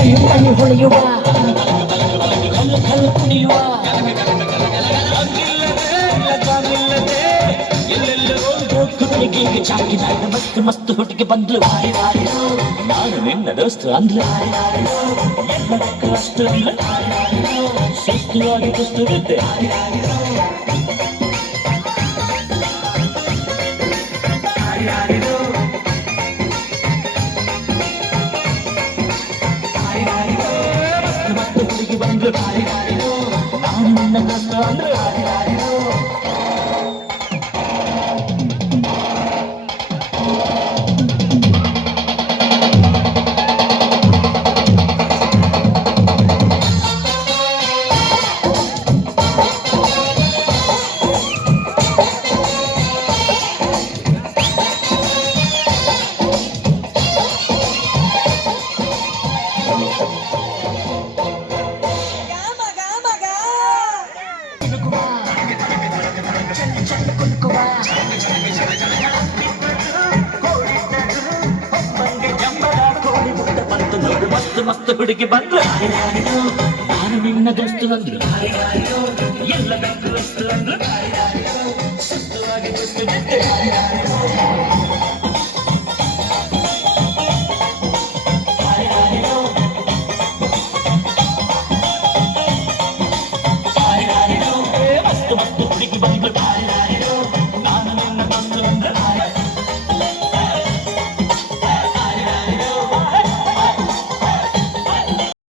ಮಣ್ಣು ಹೊಳೆಯುವ ಕಲ್ಲು ಕುಣಿಯುವ ಎಲ್ಲೆಲ್ಲೋ ಚಾಕಿನಾಗ ಮಸ್ತ್ ಹುಡುಗಿ ಬಂದ್ಲು ನಾನು ನಿನ್ನ ದೋಸ್ತು ಅಂದ್ಲು ಎಲ್ಲದಕ್ಕೂ ಅಷ್ಟು ಇಲ್ಲ ಸುಸ್ತುವಾಗಿ ಕುಸ್ತುವಿದ್ದೆ ಹುಡುಗಿ ಬಂದ್ಲು ನಾನು ನಿನ್ನ ದೋಸ್ತು ಅಂದ್ಲು ಮಸ್ತ್ ಹುಡುಗಿ ಬಂದ್ರು ನಾನು ನಿನ್ನ ದೋಸ್ತು ಅಂದ್ರು ಎಲ್ಲ ಬೆಕ್ಕು ಅಂದ್ರು ಸುತ್ತವಾಗಿ